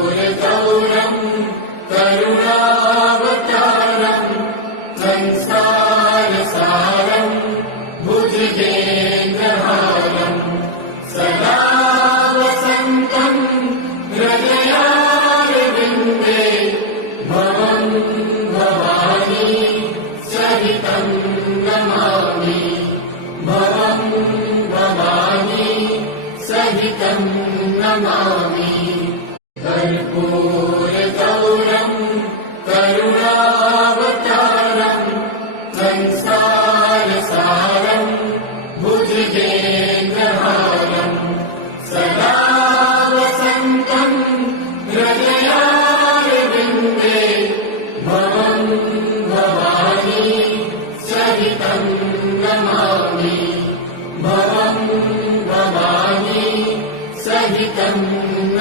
कर्पूरगौरम् करुणावतारम् संसारसारम् भुजगेन्द्रहारम् सदा वसन्तम् हृदयारविन्दे भवम् भवानी सहितम् नमामि भवम् भवानी सहितम् नमामि कर्पूर